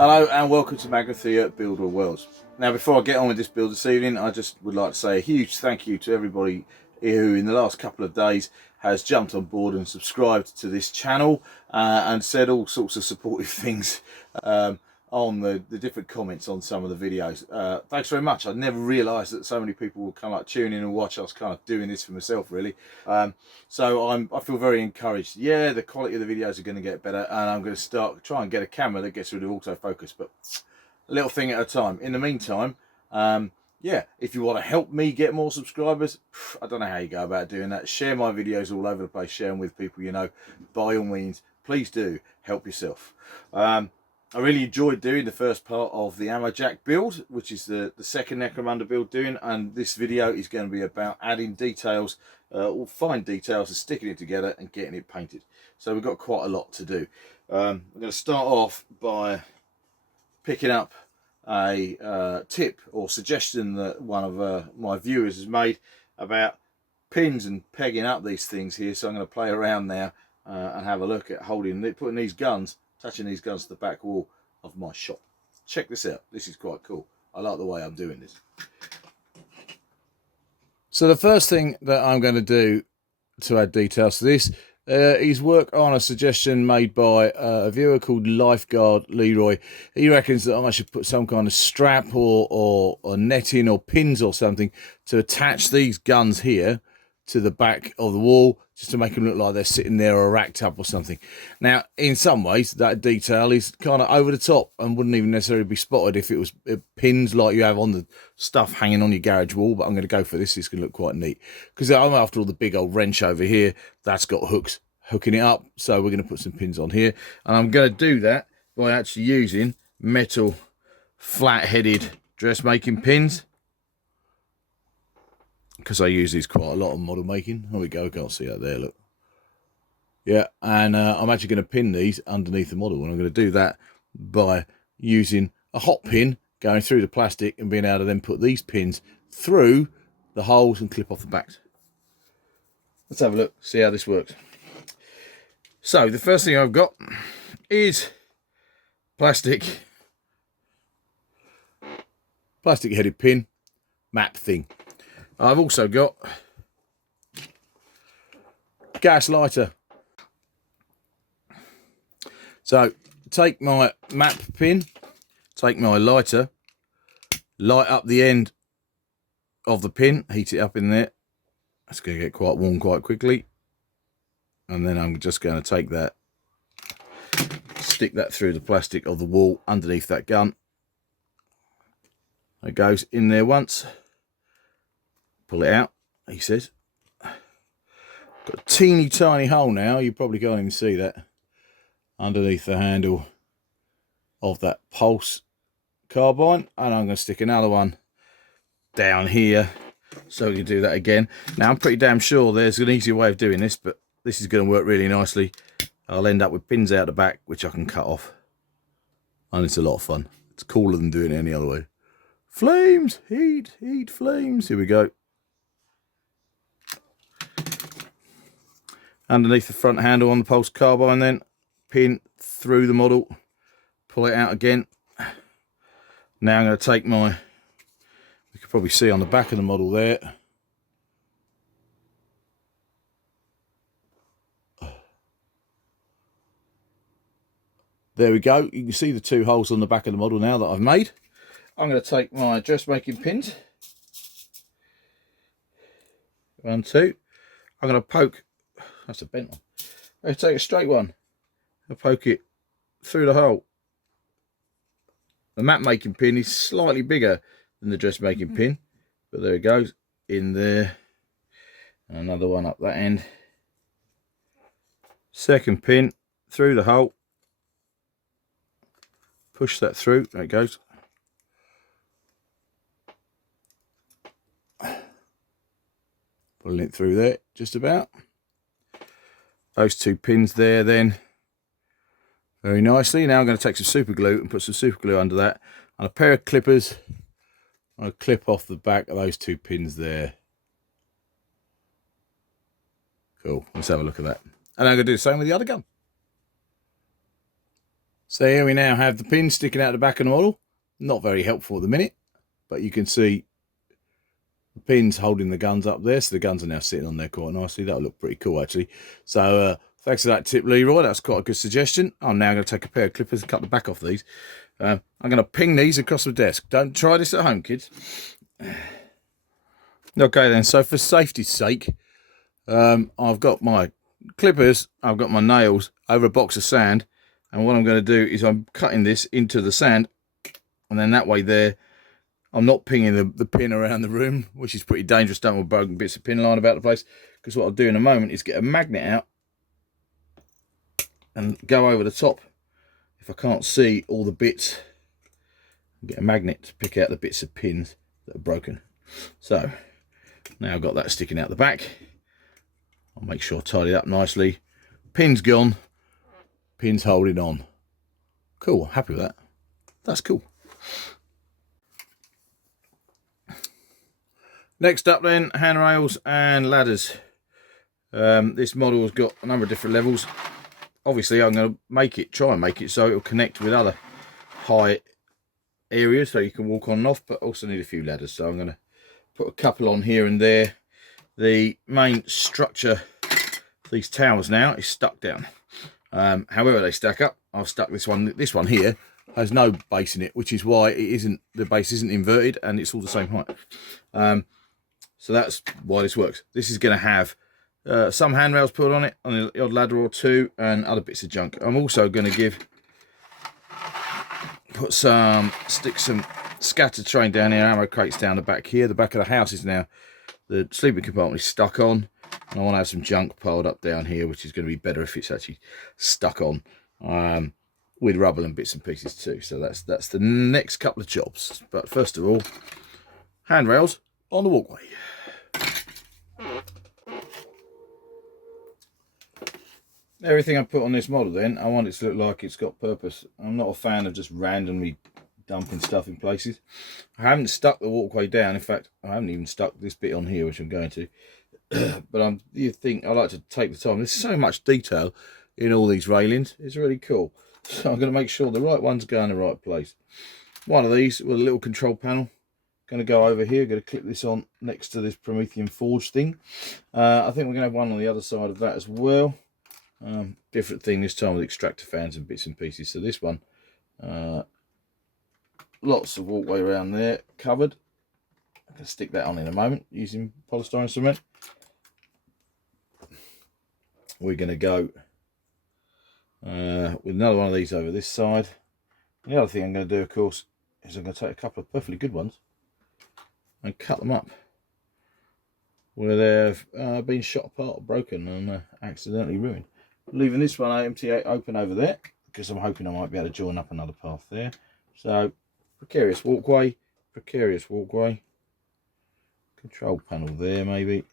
Hello and welcome to Magathea Builder Worlds. Now before I get on with this build this evening, I just would like to say a huge thank you to everybody who in the last couple of days has jumped on board and subscribed to this channel and said all sorts of supportive things on the different comments on some of the videos. Thanks very much. I never realised that so many people will come up, tune in and watch us kind of doing this for myself really. So I feel very encouraged. Yeah, the quality of the videos are going to get better and I'm going to try and get a camera that gets rid of autofocus, but a little thing at a time. In the meantime, yeah, if you want to help me get more subscribers, I don't know how you go about doing that. Share my videos all over the place, share them with people you know. By all means, please do help yourself. I really enjoyed doing the first part of the Ammo Jack build, which is the second Necromunda build doing, and this video is going to be about adding details, or fine details, and sticking it together and getting it painted. So we've got quite a lot to do. I'm going to start off by picking up a tip or suggestion that one of my viewers has made about pins and pegging up these things here. So I'm going to play around now and have a look at putting these guns, attaching these guns to the back wall of my shop. Check this out. This is quite cool. I like the way I'm doing this. So the first thing that I'm going to do to add details to this is work on a suggestion made by a viewer called Lifeguard Leroy. He reckons that I should put some kind of strap or netting or pins or something to attach these guns here to the back of the wall, just to make them look like they're sitting there or racked up or something. Now, in some ways, that detail is kind of over the top and wouldn't even necessarily be spotted if it was pins like you have on the stuff hanging on your garage wall, but I'm going to go for this. It's going to look quite neat. Because after all, the big old wrench over here, that's got hooks hooking it up. So we're going to put some pins on here. And I'm going to do that by actually using metal flat-headed dressmaking pins, because I use these quite a lot on model making. There we go, can't see that there, look. Yeah, and I'm actually going to pin these underneath the model, and I'm going to do that by using a hot pin going through the plastic and being able to then put these pins through the holes and clip off the backs. Let's have a look, see how this works. So the first thing I've got is plastic headed pin map thing. I've also got gas lighter. So take my map pin, take my lighter, light up the end of the pin, heat it up in there. It's going to get quite warm quite quickly. And then I'm just going to take that, stick that through the plastic of the wall underneath that gun. It goes in there once. Pull it out, he says. Got a teeny tiny hole now, you probably can't even see that, underneath the handle of that pulse carbine. And I'm going to stick another one down here so we can do that again. Now I'm pretty damn sure there's an easier way of doing this, but this is going to work really nicely. I'll end up with pins out the back which I can cut off, and it's a lot of fun. It's cooler than doing it any other way. Flames, heat flames. Here we go. Underneath the front handle on the pulse carbine, then pin through the model, pull it out again. Now I'm going to take you can probably see on the back of the model there, there we go. You can see the two holes on the back of the model now that I've made. I'm going to take my dressmaking pins, 1, 2. I'm going to poke. That's a bent one. I'm going to take a straight one and poke it through the hole. The map making pin is slightly bigger than the dressmaking pin, but there it goes in there. Another one up that end. Second pin through the hole. Push that through. There it goes. Pulling it through there, just about. Those two pins there then, very nicely. Now I'm going to take some super glue and put some super glue under that, and a pair of clippers. I'll clip off the back of those two pins there. Cool, let's have a look at that. And I'm going to do the same with the other gun. So here we now have the pin sticking out the back of the model. Not very helpful at the minute, but you can see the pins holding the guns up there. So the guns are now sitting on there quite nicely. That'll look pretty cool actually. So thanks for that tip, Leroy. That's quite a good suggestion. I'm now going to take a pair of clippers and cut the back off these. I'm going to ping these across the desk. Don't try this at home, kids. Okay then, so for safety's sake, I've got my clippers, I've got my nails over a box of sand, and what I'm going to do is I'm cutting this into the sand, and then that way there, I'm not pinging the pin around the room, which is pretty dangerous. Don't want broken bits of pin line about the place, because what I'll do in a moment is get a magnet out and go over the top. If I can't see all the bits, get a magnet to pick out the bits of pins that are broken. So now I've got that sticking out the back. I'll make sure I tidy it up nicely. Pin's gone, pin's holding on. Cool, happy with that. That's cool. Next up then, handrails and ladders. This model has got a number of different levels. Obviously I'm going to try and make it so it'll connect with other high areas so you can walk on and off, but also need a few ladders. So I'm going to put a couple on here and there. The main structure of these towers now is stuck down. However they stack up, I've stuck this one. This one here has no base in it, which is why the base isn't inverted and it's all the same height. So that's why this works. This is going to have some handrails put on it, on the odd ladder or two, and other bits of junk. I'm also going to stick some scattered train down here, ammo crates down the back here. The back of the house is now, the sleeping compartment is stuck on, and I want to have some junk piled up down here, which is going to be better if it's actually stuck on, with rubble and bits and pieces too. So that's the next couple of jobs. But first of all, handrails on the walkway. Everything I put on this model then, I want it to look like it's got purpose. I'm not a fan of just randomly dumping stuff in places. I haven't stuck the walkway down. In fact, I haven't even stuck this bit on here, which I'm going to. But you think I like to take the time. There's so much detail in all these railings. It's really cool. So I'm going to make sure the right ones go in the right place. One of these with a little control panel. Going to go over here. Going to clip this on next to this Promethean Forge thing. I think we're going to have one on the other side of that as well. Different thing this time with extractor fans and bits and pieces. So this one, lots of walkway around there covered. I can stick that on in a moment using polystyrene cement. We're going to go with another one of these over this side. The other thing I'm going to do, of course, is I'm going to take a couple of perfectly good ones and cut them up where they've been shot apart or broken and accidentally ruined. Leaving this one empty open over there because I'm hoping I might be able to join up another path there. So precarious walkway, control panel there maybe,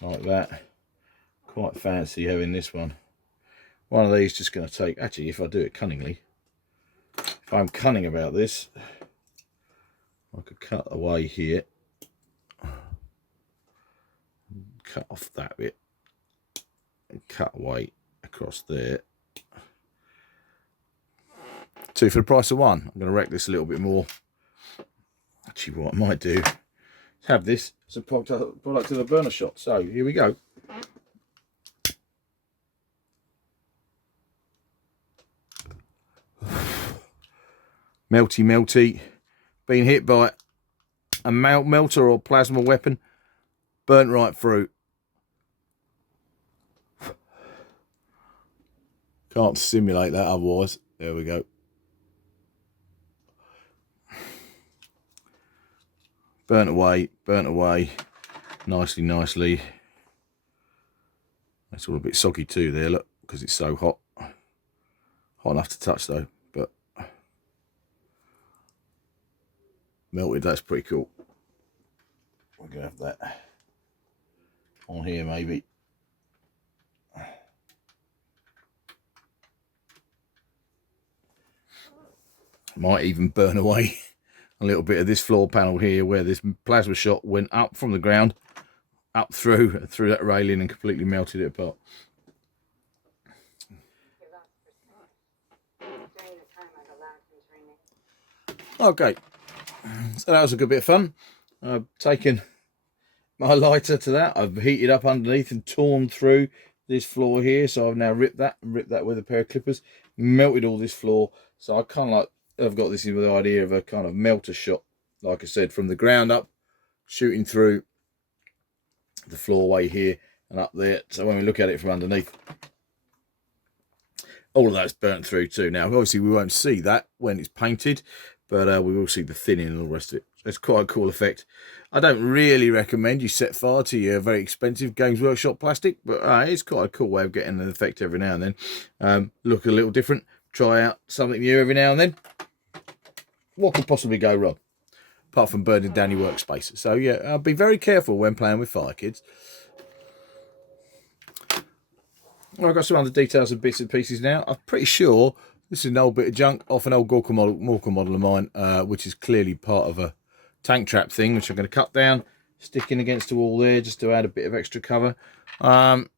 like that. Quite fancy having this one. One of these just going to take, actually if I do it cunningly, if I'm cunning about this, I could cut away here, cut off that bit, and cut away across there. Two for the price of one. I'm going to wreck this a little bit more. Actually, what I might do is have this as a product of the burner shot. So here we go. Melty. Been hit by a melter or plasma weapon. Burnt right through. Can't simulate that otherwise. There we go. Burnt away. Nicely. That's all a bit soggy too there, look, because it's so hot. Hot enough to touch though, but melted, that's pretty cool. We're going to have that on here maybe. Might even burn away a little bit of this floor panel here where this plasma shot went up from the ground, up through that railing and completely melted it apart. Okay, so that was a good bit of fun. I've taken my lighter to that. I've heated up underneath and torn through this floor here. So I've now ripped that with a pair of clippers, melted all this floor. So I kind of like, I've got this with the idea of a kind of melter shot, like I said, from the ground up, shooting through the floorway here and up there. So when we look at it from underneath, all of that's burnt through too. Now, obviously, we won't see that when it's painted, but we will see the thinning and all the rest of it. So it's quite a cool effect. I don't really recommend you set fire to your very expensive Games Workshop plastic, but it's quite a cool way of getting an effect every now and then. Look a little different. Try out something new every now and then. What could possibly go wrong? Apart from burning down your workspace. So yeah, be very careful when playing with fire, kids. Well, I've got some other details and bits and pieces now. I'm pretty sure this is an old bit of junk off an old Gorka model of mine, which is clearly part of a tank trap thing, which I'm going to cut down, sticking against the wall there just to add a bit of extra cover. Going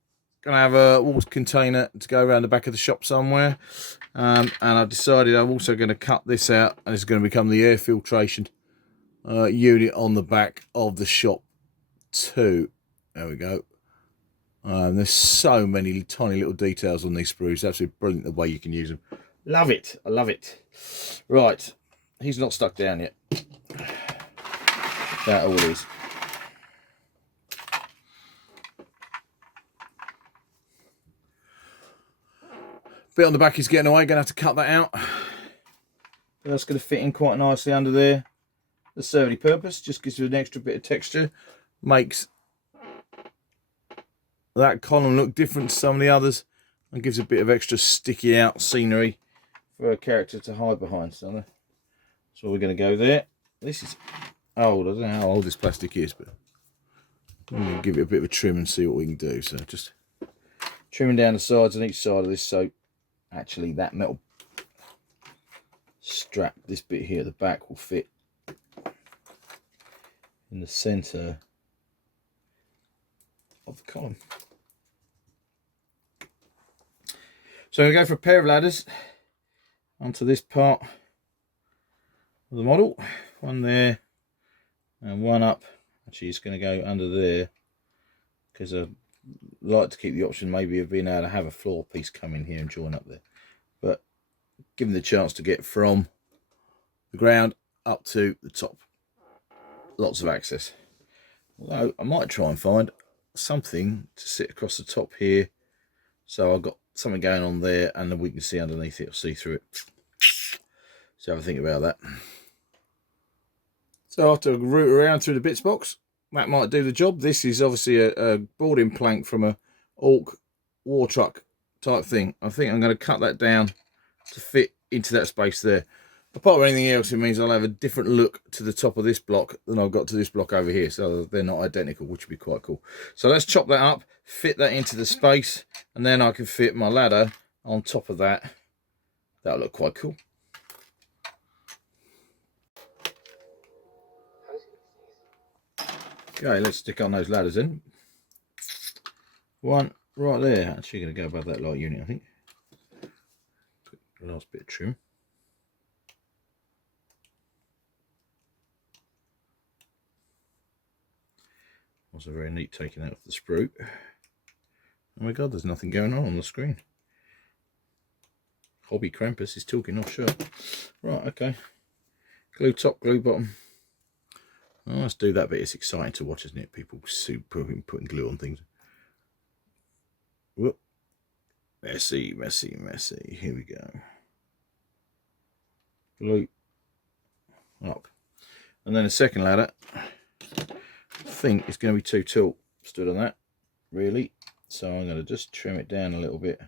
to have a water container to go around the back of the shop somewhere. And I've decided I'm also going to cut this out, and it's going to become the air filtration unit on the back of the shop too. There we go. There's so many tiny little details on these sprues. Absolutely brilliant the way you can use them. Love it. I love it. Right. He's not stuck down yet. That all is. Bit on the back is getting away. Going to have to cut that out. But that's going to fit in quite nicely under there. Doesn't serve any purpose. Just gives you an extra bit of texture. Makes that column look different to some of the others, and gives a bit of extra sticky out scenery for a character to hide behind. So we're going to go there. This is old. I don't know how old this plastic is, but I'm going to give it a bit of a trim and see what we can do. So just trimming down the sides on each side of this, so actually that metal strap, this bit here at the back, will fit in the center of the column. So I'm going to go for a pair of ladders onto this part of the model. One there and one up. Actually, it's going to go under there because I like to keep the option maybe of being able to have a floor piece come in here and join up there. But give them the chance to get from the ground up to the top. Lots of access. Although I might try and find something to sit across the top here, so I've got something going on there and then we can see underneath it or see through it. So have a think about that. So after root around through the Bitz Box, that might do the job. This is obviously a boarding plank from a Orc war truck type thing. I think I'm going to cut that down to fit into that space there. Apart from anything else, it means I'll have a different look to the top of this block than I've got to this block over here. So they're not identical, which would be quite cool. So let's chop that up, fit that into the space, and then I can fit my ladder on top of that. That'll look quite cool. Okay, let's stick on those ladders in. One right there. Actually going to go above that light unit, I think. The last bit of trim. Also very neat taking out the sprue. Oh my god, there's nothing going on the screen. Hobby Krampus is talking off shirt. Right, okay. Glue top, glue bottom. Oh, let's do that bit. It's exciting to watch, isn't it? People putting glue on things. Whoop. Messy, messy, messy. Here we go. Glue up. And then a second ladder. I think it's going to be too tall stood on that, really. So I'm going to just trim it down a little bit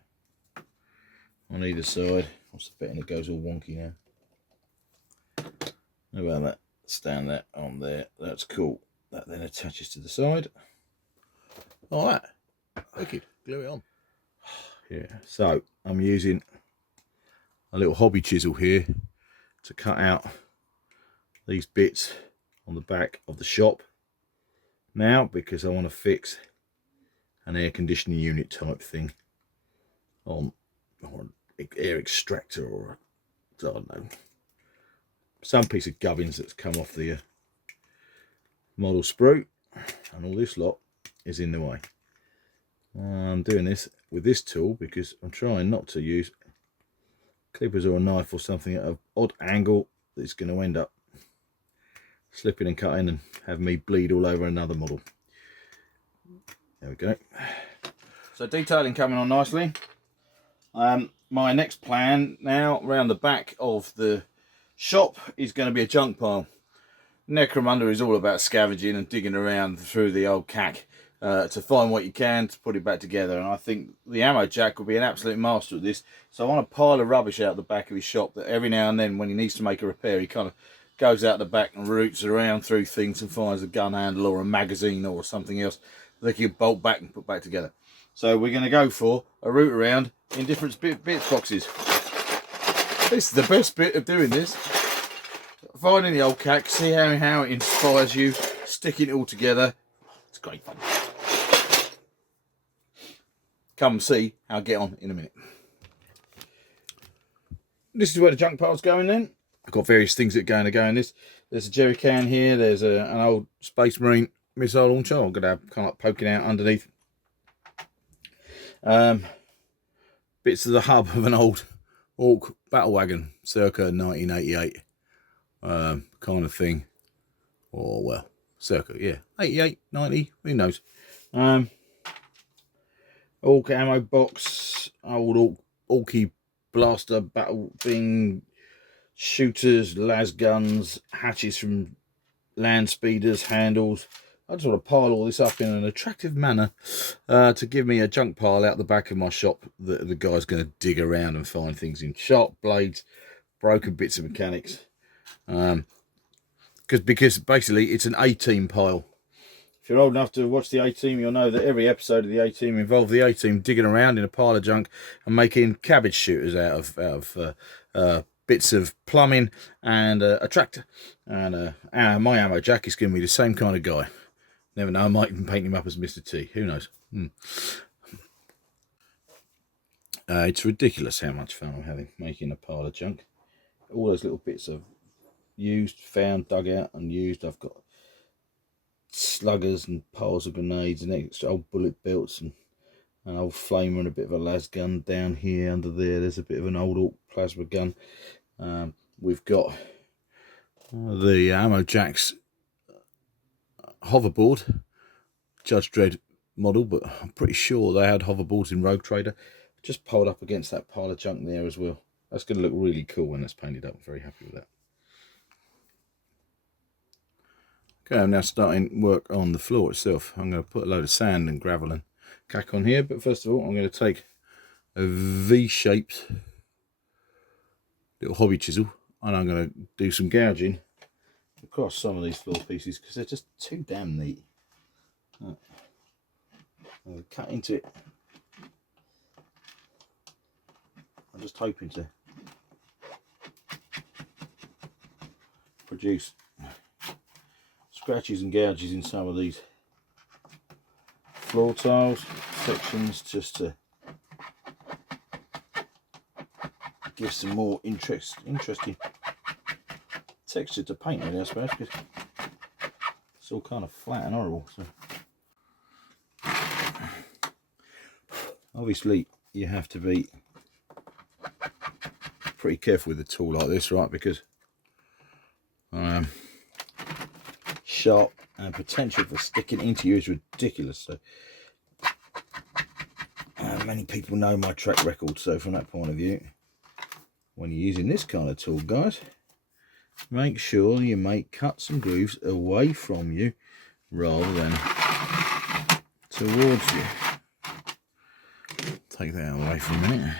on either side. What's the bit? And it goes all wonky now. How about that? Stand that on there. That's cool. That then attaches to the side. All right. Wicked. Glue it on. Yeah. So I'm using a little hobby chisel here to cut out these bits on the back of the shop now, because I want to fix an air conditioning unit type thing on, or an air extractor, or I don't know, some piece of gubbins that's come off the model sprue, and all this lot is in the way. I'm doing this with this tool because I'm trying not to use clippers or a knife or something at an odd angle that's going to end up slipping and cutting and have me bleed all over another model. There we go. So detailing coming on nicely. My next plan now around the back of the shop is going to be a junk pile. Necromunda is all about scavenging and digging around through the old cack to find what you can to put it back together, and I think the ammo jack will be an absolute master at this. So I want a pile of rubbish out the back of his shop that every now and then when he needs to make a repair he kind of goes out the back and roots around through things and finds a gun handle or a magazine or something else that he can bolt back and put back together. So we're going to go for a route around in different Bitz boxes. This is the best bit of doing this. Finding the old cack, see how it inspires you, sticking it all together. It's great fun. Come and see how I get on in a minute. This is where the junk pile's going then. I've got various things that are going to go in this. There's a jerry can here, there's an old Space Marine missile launcher I'm going to have kind of poking out underneath. Bits of the hub of an old Orc battle wagon circa 1988 kind of thing, or well, circa, yeah, 88, 90, who knows. Orc ammo box, old Orky blaster battle thing, shooters, las guns, hatches from land speeders, handles. I just want to pile all this up in an attractive manner to give me a junk pile out the back of my shop that the guy's going to dig around and find things in. Sharp blades, broken bits of mechanics. Because basically it's an A-Team pile. If you're old enough to watch the A-Team, you'll know that every episode of the A-Team involved the A-Team digging around in a pile of junk and making cabbage shooters out of bits of plumbing and a tractor. And my ammo jack is going to be the same kind of guy. Never know, I might even paint him up as Mr. T. Who knows? It's ridiculous how much fun I'm having making a pile of junk. All those little bits of used, found, dug out and used. I've got sluggers and piles of grenades and extra old bullet belts and an old flamer and a bit of a las gun down here under there. There's a bit of an old Orc plasma gun. We've got the ammo jacks hoverboard, Judge Dredd model, but I'm pretty sure they had hoverboards in Rogue Trader. Just piled up against that pile of junk there as well. That's going to look really cool when it's painted up. I'm very happy with that. Okay, I'm now starting work on the floor itself. I'm going to put a load of sand and gravel and cack on here, but first of all I'm going to take a V-shaped little hobby chisel and I'm going to do some gouging across some of these floor pieces because they're just too damn neat. I'll cut into it. I'm just hoping to produce scratches and gouges in some of these floor tiles sections just to give some more interesting texture to paint really, I suppose, because it's all kind of flat and horrible. So obviously you have to be pretty careful with a tool like this, right, because sharp and potential for sticking into you is ridiculous. So many people know my track record, so from that point of view, when you're using this kind of tool, guys, make sure you make cuts and grooves away from you rather than towards you. Take that away for a minute.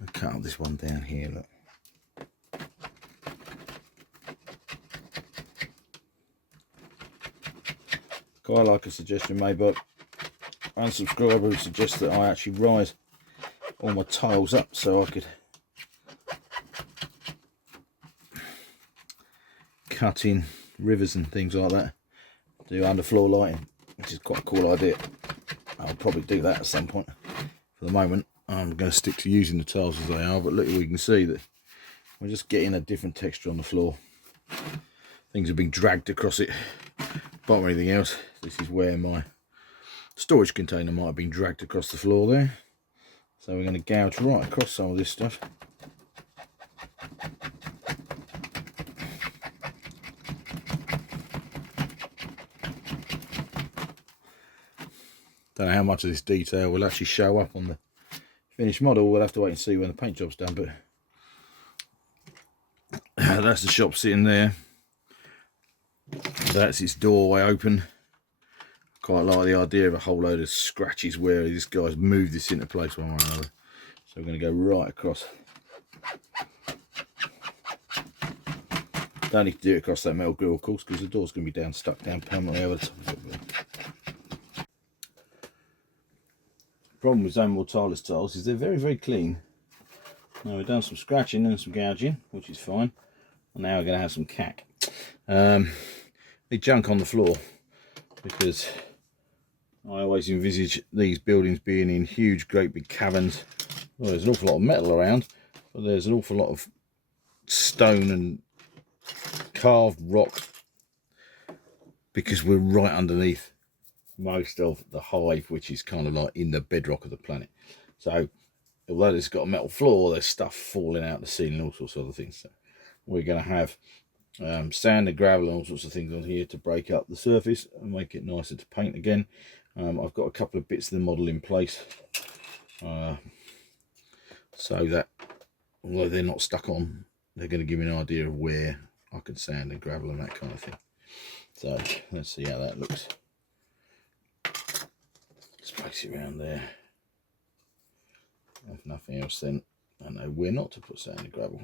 I'll cut up this one down here, look. Quite like a suggestion made by a unsubscriber who suggests that I actually rise all my tiles up so I could cut in rivers and things like that, do underfloor lighting, which is quite a cool idea. I'll probably do that at some point. For the moment I'm going to stick to using the tiles as they are, but look, we can see that we're just getting a different texture on the floor. Things have been dragged across it. Apart from anything else, this is where my storage container might have been dragged across the floor there. So we're going to gouge right across some of this stuff. Don't know how much of this detail will actually show up on the finished model. We'll have to wait and see when the paint job's done, but that's the shop sitting there. That's its doorway open. Quite like the idea of a whole load of scratches where this guy's moved this into place one way or another. So we're going to go right across. Don't need to do it across that metal grill, of course, because the door's going to be stuck down permanently over the top of it. Problem with zone mortalis tiles is they're very, very clean. Now we've done some scratching and some gouging, which is fine. And now we're going to have some cack. Big junk on the floor, because I always envisage these buildings being in huge, great big caverns. Well, there's an awful lot of metal around, but there's an awful lot of stone and carved rock, because we're right underneath most of the hive, which is kind of like in the bedrock of the planet. So although it's got a metal floor, there's stuff falling out the ceiling, all sorts of other things. So we're going to have sand and gravel and all sorts of things on here to break up the surface and make it nicer to paint again. I've got a couple of bits of the model in place, so that although they're not stuck on, they're going to give me an idea of where I can sand and gravel and that kind of thing. So let's see how that looks. Just place it around there. If nothing else, then I know where not to put sand and gravel.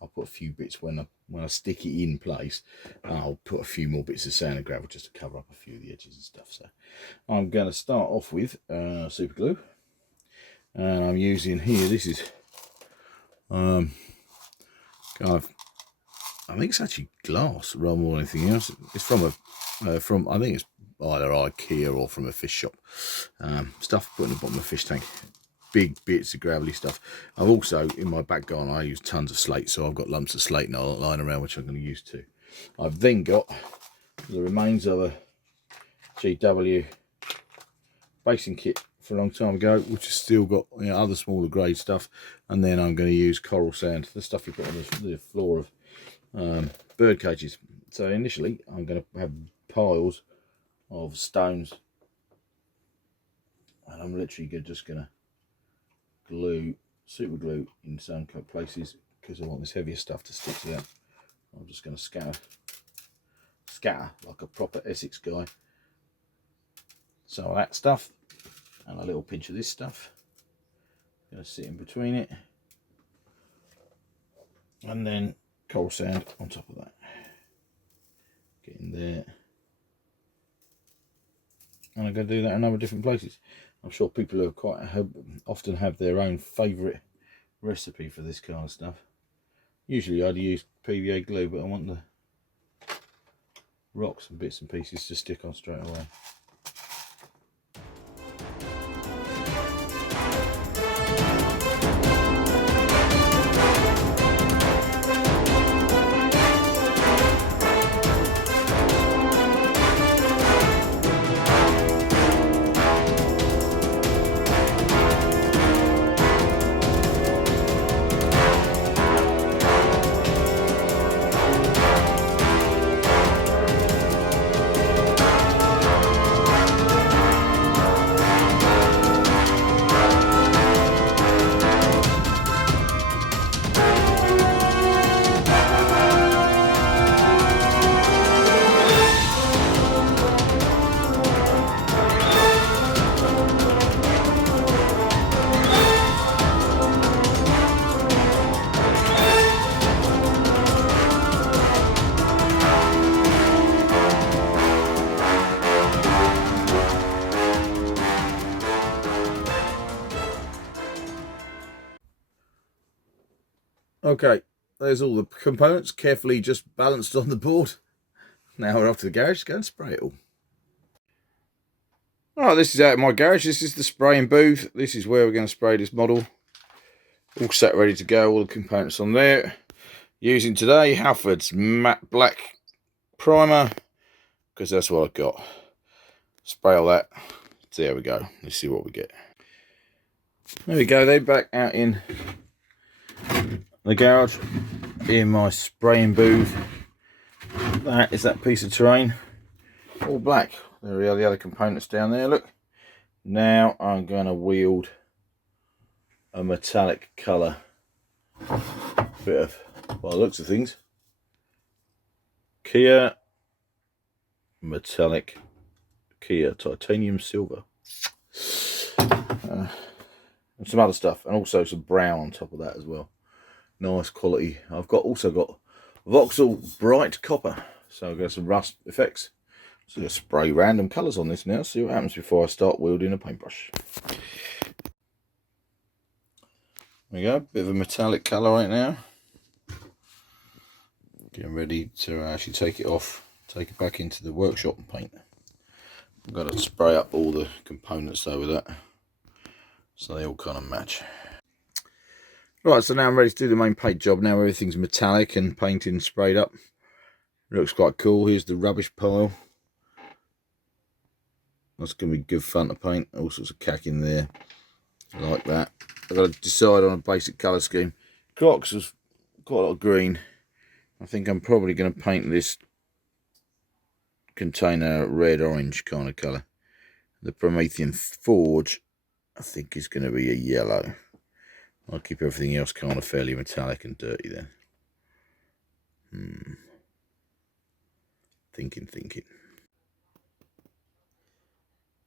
I'll put a few bits when I stick it in place. I'll put a few more bits of sand and gravel just to cover up a few of the edges and stuff. So I'm going to start off with super glue, and I'm using here. This is kind of, I think it's actually glass rather than anything else. It's from I think it's either IKEA or from a fish shop. Stuff put in the bottom of a fish tank. Big bits of gravelly stuff. I've also, in my back garden, I use tons of slate, so I've got lumps of slate now lying around, which I'm going to use too. I've then got the remains of a GW basing kit for a long time ago, which has still got, you know, other smaller grade stuff, and then I'm going to use coral sand, the stuff you put on the floor of bird cages. So initially, I'm going to have piles of stones, and I'm literally just going to super glue in some places, because I want this heavier stuff to stick to that. I'm just going to scatter like a proper Essex guy. Some of that stuff and a little pinch of this stuff. Going to sit in between it, and then coral sand on top of that. Get in there, and I'm going to do that in a number of different places. I'm sure people often have their own favourite recipe for this kind of stuff. Usually I'd use PVA glue, but I want the rocks and bits and pieces to stick on straight away. Okay, there's all the components carefully just balanced on the board. Now we're off to the garage to go and spray it all. Alright, this is out of my garage. This is the spraying booth. This is where we're going to spray this model. All set, ready to go. All the components on there. Using today Halford's matte black primer, because that's what I've got. Spray all that. So there we go. Let's see what we get. There we go. They're back out in the garage in my spraying booth. That is that piece of terrain, all black. There are the other components down there. Look. Now I'm going to wield a metallic colour. Bit of, by the looks of things, Kia metallic, Kia titanium silver, and some other stuff, and also some brown on top of that as well. Nice quality. I've also got Vauxhall bright copper, so I've got some rust effects. So I'm going to spray random colours on this now, see what happens before I start wielding a paintbrush. There we go, bit of a metallic colour right now. Getting ready to actually take it off, take it back into the workshop and paint. I've got to spray up all the components though with that, so they all kind of match. Right, so now I'm ready to do the main paint job. Now everything's metallic and painted and sprayed up. It looks quite cool. Here's the rubbish pile. That's going to be good fun to paint. All sorts of cack in there, like that. I've got to decide on a basic colour scheme. Crocs was quite a lot of green. I think I'm probably going to paint this container red-orange kind of colour. The Promethean Forge, I think, is going to be a yellow. I'll keep everything else kind of fairly metallic and dirty then. Thinking.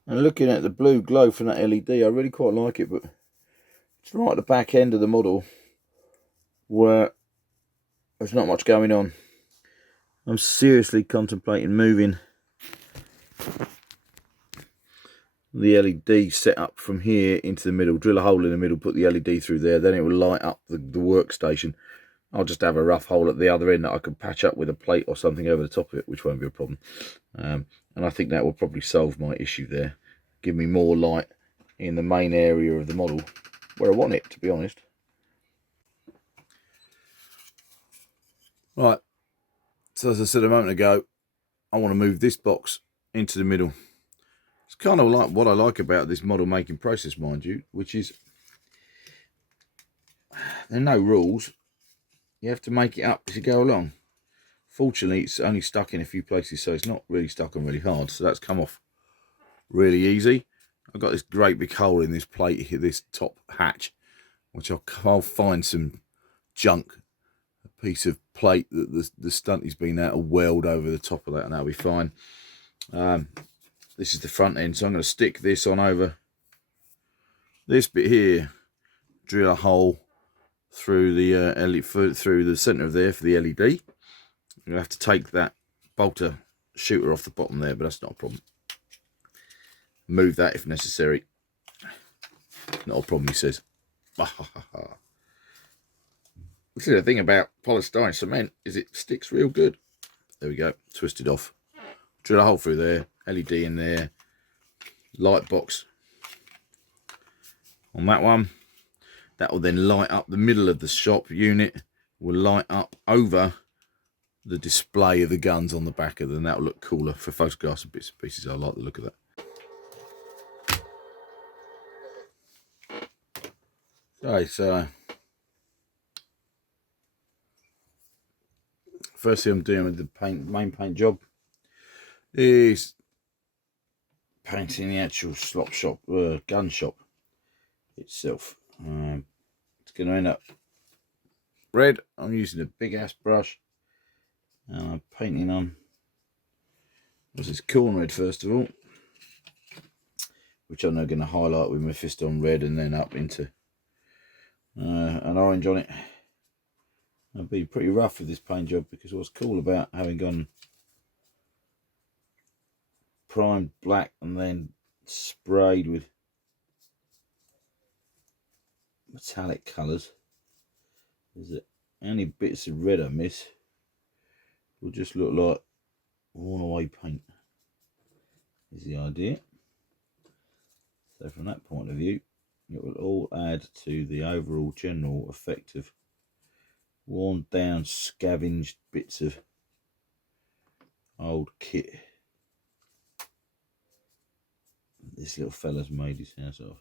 And looking at the blue glow from that LED, I really quite like it, but it's right at the back end of the model where there's not much going on. I'm seriously contemplating moving the LED setup from here into the middle, drill a hole in the middle, put the LED through there, then it will light up the workstation. I'll just have a rough hole at the other end that I can patch up with a plate or something over the top of it, which won't be a problem. And I think that will probably solve my issue there. Give me more light in the main area of the model, where I want it, to be honest. Right, so as I said a moment ago, I want to move this box into the middle. It's kind of like what I like about this model making process, mind you, which is there are no rules. You have to make it up as you go along. Fortunately, it's only stuck in a few places, so it's not really stuck on really hard. So that's come off really easy. I've got this great big hole in this plate here, this top hatch, which I'll find some junk, a piece of plate that the stunty's been able to weld over the top of that, and that'll be fine. This is the front end, so I'm going to stick this on over this bit here, drill a hole through the through the centre of there for the LED. I'm going to have to take that bolter shooter off the bottom there, but that's not a problem. Move that if necessary. Not a problem, he says. See, the thing about polystyrene cement is it sticks real good. There we go, twisted off. Drill a hole through there, LED in there, light box on that one. That will then light up the middle of the shop unit, will light up over the display of the guns on the back of them. That will look cooler for photographs and bits and pieces. I like the look of that. Okay, so first thing I'm doing with the main paint job is painting the actual gun shop itself. It's going to end up red. I'm using a big ass brush and I'm painting on this corn red first of all, which I'm now going to highlight with my fist on red and then up into an orange on it. I'll be pretty rough with this paint job, because what's cool about having gone primed black and then sprayed with metallic colours is that any bits of red I miss will just look like worn away paint, is the idea. So from that point of view, It will all add to the overall general effect of worn down, scavenged bits of old kit this little fella's made his house of.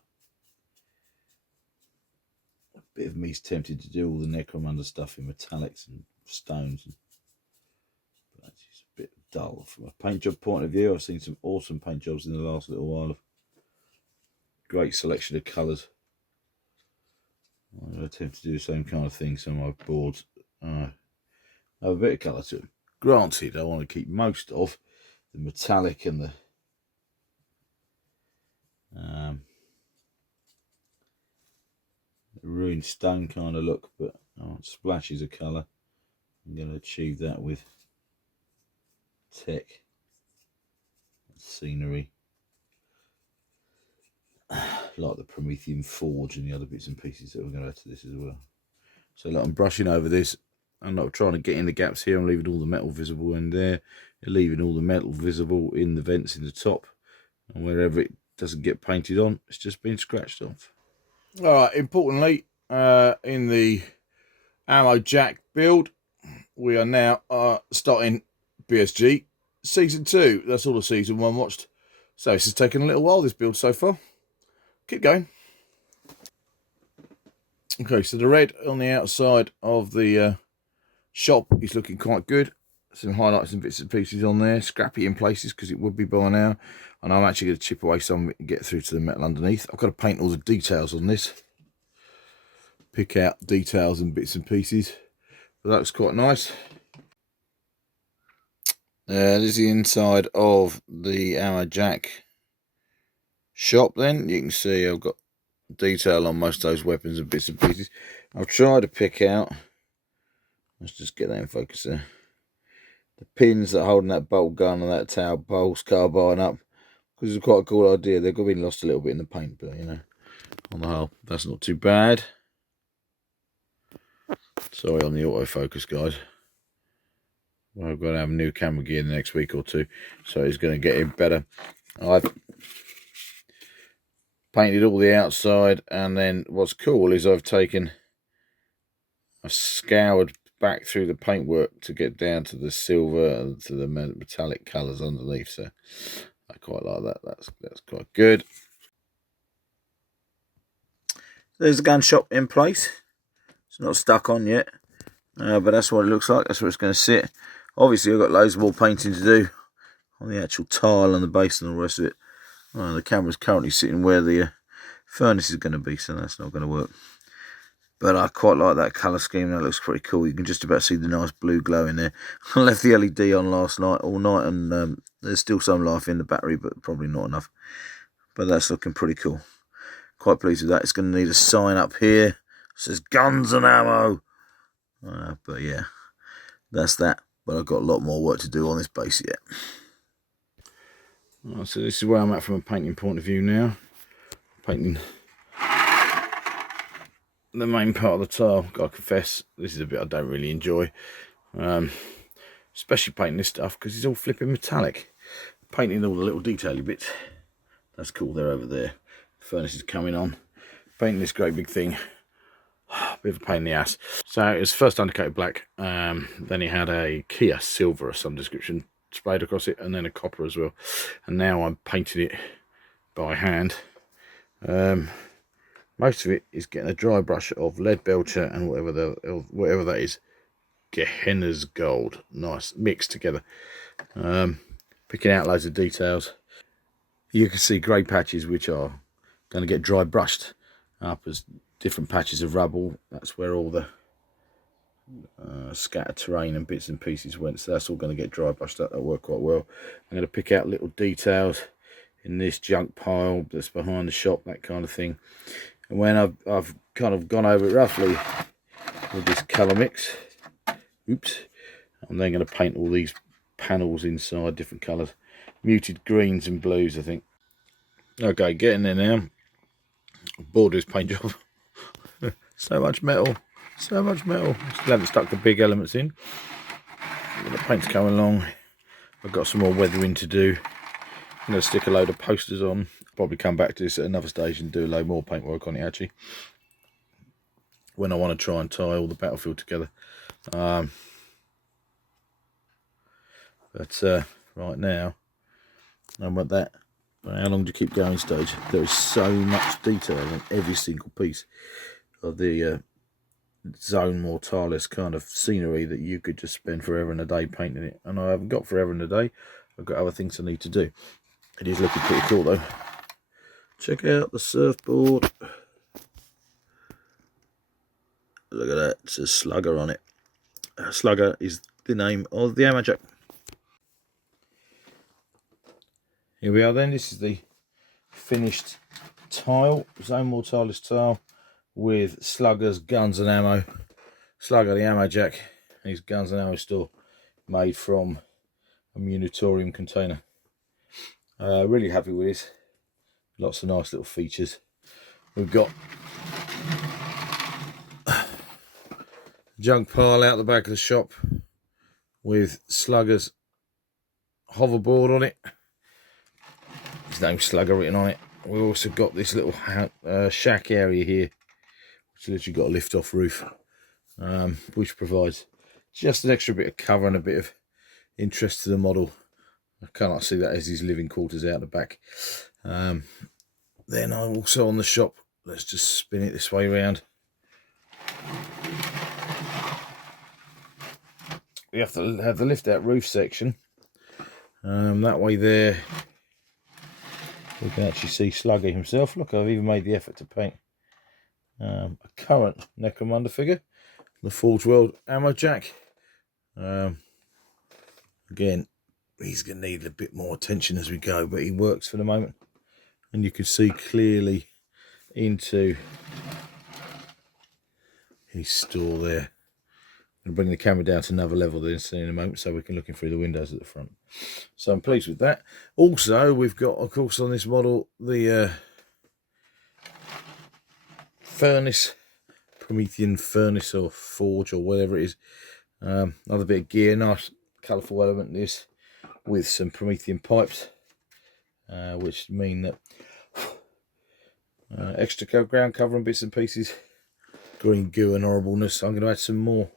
A bit of me's tempted to do all the Necromunda stuff in metallics and stones, but it's a bit dull. From a paint job point of view, I've seen some awesome paint jobs in the last little while of great selection of colours. I attempt to do the same kind of thing, so my boards have a bit of colour to them. Granted, I want to keep most of the metallic and the ruined stone kind of look, but I want splashes of colour. I'm going to achieve that with tech and scenery, like the Promethean Forge and the other bits and pieces that we're going to add to this as well. So look, I'm brushing over this. I'm not trying to get in the gaps here. I'm leaving all the metal visible in there, leaving all the metal visible in the vents in the top, and wherever it doesn't get painted on, it's just been scratched off. All right, importantly, in the ammo jack build, we are now starting BSG Season 2. That's all the Season 1 watched. So this has taken a little while, this build so far. Keep going. Okay, so the red on the outside of the shop is looking quite good. Some highlights and bits and pieces on there. Scrappy in places because it would be by now. And I'm actually going to chip away some of it and get through to the metal underneath. I've got to paint all the details on this. Pick out details and bits and pieces. But that looks quite nice. This is the inside of the ammo jack shop then. You can see I've got detail on most of those weapons and bits and pieces. I'll try to pick out, let's just get that in focus there, the pins that are holding that bolt gun and that tower pulse carbine up, because it's quite a cool idea. They've got been lost a little bit in the paint, but you know, on the whole, that's not too bad. Sorry on the autofocus, guys. Well, I've got to have new camera gear in the next week or two, so it's going to get in better. I've painted all the outside, and then what's cool is I've scoured back through the paintwork to get down to the silver and to the metallic colours underneath, so I quite like that. That's quite good. There's the gun shop in place. It's not stuck on yet, but that's what it looks like. That's where it's going to sit. Obviously, I've got loads more painting to do on the actual tile and the base and all the rest of it. The camera's currently sitting where the furnace is going to be, so that's not going to work. But I quite like that colour scheme. That looks pretty cool. You can just about see the nice blue glow in there. I left the LED on last night, all night, and there's still some life in the battery, but probably not enough. But that's looking pretty cool. Quite pleased with that. It's going to need a sign up here. It says guns and ammo. But yeah, that's that. But I've got a lot more work to do on this base yet. Right, so this is where I'm at from a painting point of view now. Painting the main part of the tile. Gotta confess, this is a bit I don't really enjoy. Especially painting this stuff because it's all flipping metallic. Painting all the little detaily bits. That's cool, they're over there. The furnace is coming on. Painting this great big thing. Bit of a pain in the ass. So it was first undercoated black, then he had a Kia silver of some description sprayed across it, and then a copper as well. And now I'm painting it by hand. Most of it is getting a dry brush of lead belcher and whatever that is, Gehenna's gold, nice mixed together. Picking out loads of details. You can see grey patches which are going to get dry brushed up as different patches of rubble. That's where all the scattered terrain and bits and pieces went, so that's all going to get dry brushed up. That'll work quite well. I'm going to pick out little details in this junk pile that's behind the shop, that kind of thing. And when I've kind of gone over it roughly with this colour mix, oops, I'm then going to paint all these panels inside different colours, muted greens and blues, I think. Okay, getting there now. I'm bored of this paint job. So much metal, so much metal. Still haven't stuck the big elements in. The paint's coming along. I've got some more weathering to do. I'm going to stick a load of posters on. Probably come back to this at another stage and do a load more paintwork on it actually, when I want to try and tie all the battlefield together. But right now, I'm at that. How long do you keep going stage? There is so much detail in every single piece of the Zone Mortalis kind of scenery that you could just spend forever and a day painting it. And I haven't got forever and a day. I've got other things I need to do. It is looking pretty cool though. Check out the surfboard. Look at that, it says Slugger on it. Slugger is the name of the Ammerjack. Here we are then, this is the finished tile, Zone Mortalis tile with Slugger's guns and ammo. Slugger the Ammerjack, his guns and ammo store, made from a munitorium container. Really happy with this. Lots of nice little features. We've got junk pile out the back of the shop with Slugger's hoverboard on it. His name's Slugger written on it. We've also got this little shack area here, which literally got a lift off roof, which provides just an extra bit of cover and a bit of interest to the model. I cannot see that as his living quarters out the back. Then I'm also on the shop. Let's just spin it this way around. We have to have the lift out roof section. That way there we can actually see Slugger himself. Look, I've even made the effort to paint a current Necromunda figure, the Forge World Ammerjack. Again, he's going to need a bit more attention as we go, but he works for the moment. And you can see clearly into his store there. I'm going to bring the camera down to another level then in a moment so we can look in through the windows at the front. So I'm pleased with that. Also, we've got, of course, on this model, the furnace, Promethean furnace or forge or whatever it is. Another bit of gear, nice colourful element in this with some Promethean pipes, which mean that extra ground cover and bits and pieces, green goo and horribleness. I'm going to add some more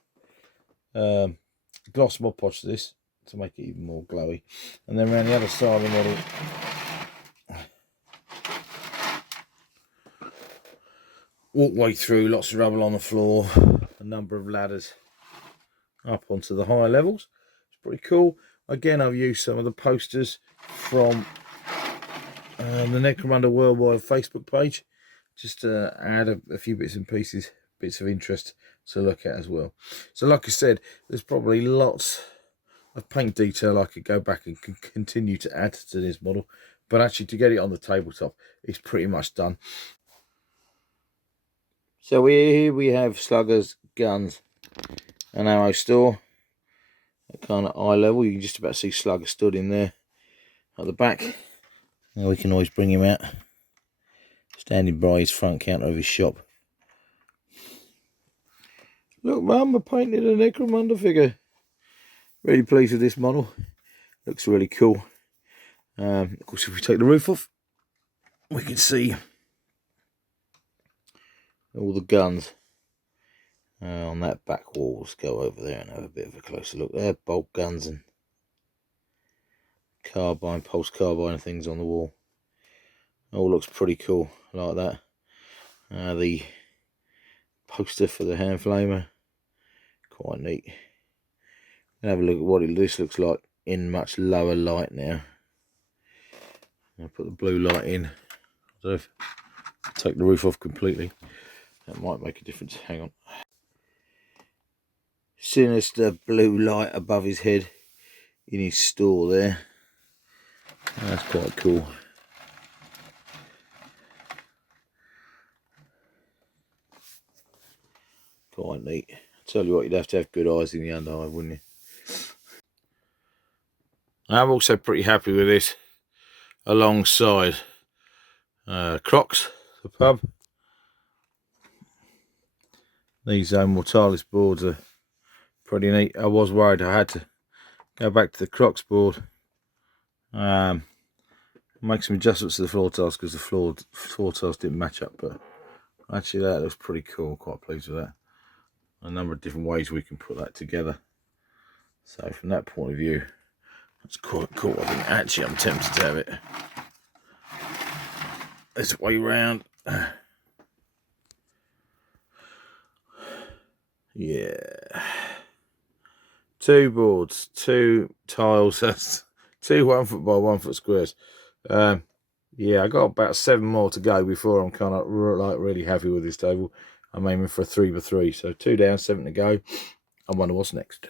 gloss Mod Podge to this to make it even more glowy. And then around the other side of the model, walkway through, lots of rubble on the floor, a number of ladders up onto the higher levels. It's pretty cool. Again, I've used some of the posters from the Necromunda Worldwide Facebook page, just to add a few bits and pieces, bits of interest to look at as well. So like I said, there's probably lots of paint detail I could go back and continue to add to this model, but actually to get it on the tabletop, it's pretty much done. So here we have Slugger's guns and ammo store at kind of eye level. You can just about see Slugger stood in there at the back. Now we can always bring him out, standing by his front counter of his shop. Look, Mum, I painted a Necromunda figure. Really pleased with this model. Looks really cool. Of course, if we take the roof off, we can see all the guns on that back wall. Let's go over there and have a bit of a closer look there. Bolt guns and carbine, pulse carbine and things on the wall. All looks pretty cool, like that. The poster for the hand flamer, quite neat. Have a look at what this looks like in much lower light now. I'll put the blue light in. So if I take the roof off completely, that might make a difference. Hang on. Sinister blue light above his head in his store there. That's quite cool. Quite neat. I tell you what, you'd have to have good eyes in the Underhive, wouldn't you? I'm also pretty happy with this alongside Crocs, the pub. These Zone Mortalis boards are pretty neat. I was worried I had to go back to the Crocs board Make some adjustments to the floor tiles because the floor tiles didn't match up, but actually that looks pretty cool. Quite pleased with that. A number of different ways we can put that together. So from that point of view, that's quite cool. I think actually I'm tempted to have it this way round. Yeah. 2 boards, 2 tiles, that's 2 1 foot by 1 foot squares. Yeah, I got about 7 more to go before I'm kind of like really happy with this table. I'm aiming for a 3 by 3, so 2 down, 7 to go. I wonder what's next.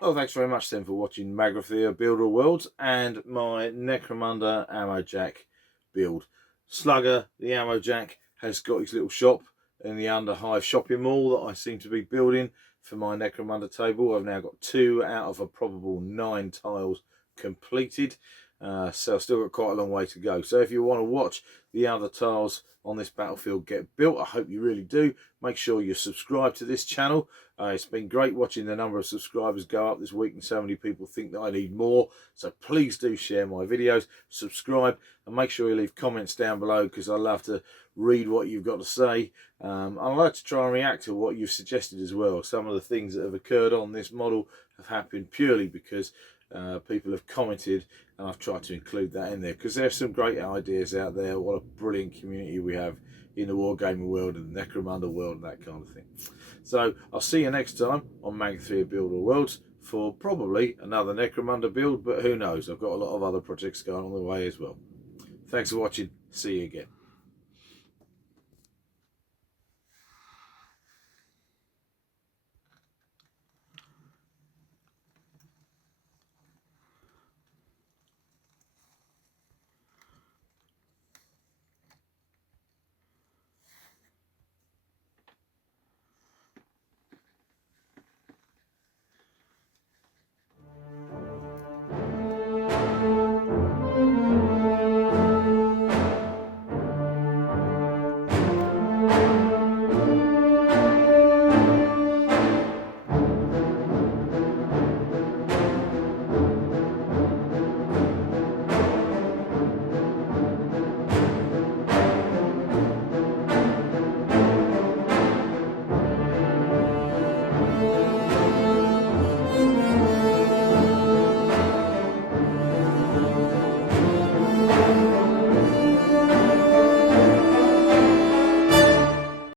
Well, thanks very much then for watching Magrathea Builder Worlds and my Necromunda Ammo Jack build. Slugger, the Ammo Jack, has got his little shop in the Underhive Shopping Mall that I seem to be building for my Necromunda table. I've now got 2 out of a probable 9 tiles completed. So I've still got quite a long way to go. So if you want to watch the other tiles on this battlefield get built, I hope you really do, make sure you subscribe to this channel. It's been great watching the number of subscribers go up this week, and so many people think that I need more. So please do share my videos, subscribe, and make sure you leave comments down below, because I love to read what you've got to say. I like to try and react to what you've suggested as well. Some of the things that have occurred on this model have happened purely because people have commented, and I've tried to include that in there because there's some great ideas out there. What a brilliant community we have in the wargaming world and the Necromunda world and that kind of thing. So I'll see you next time on Magrathea Builder Worlds for probably another Necromunda build, but who knows, I've got a lot of other projects going on the way as well. Thanks for watching, see you again.